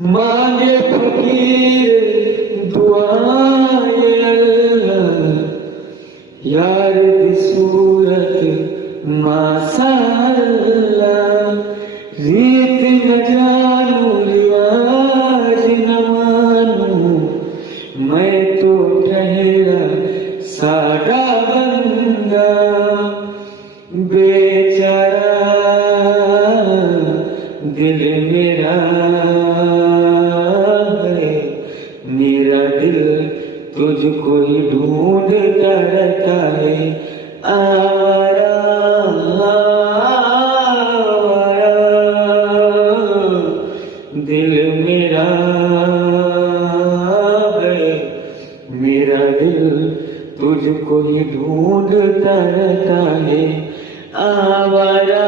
मांगे फकीर दुआए अल्लाह, यार दी सूरत माशाअल्लाह। रीत न जानू रिवाज न मानू, मैं तो ठहरा सादा बंदा। बेचारा दिल मेरा है, मेरा दिल तुझको ही ढूंढता रहता है। आवारा आवारा दिल मेरा है, मेरा दिल तुझको ही ढूंढता रहता है। आवारा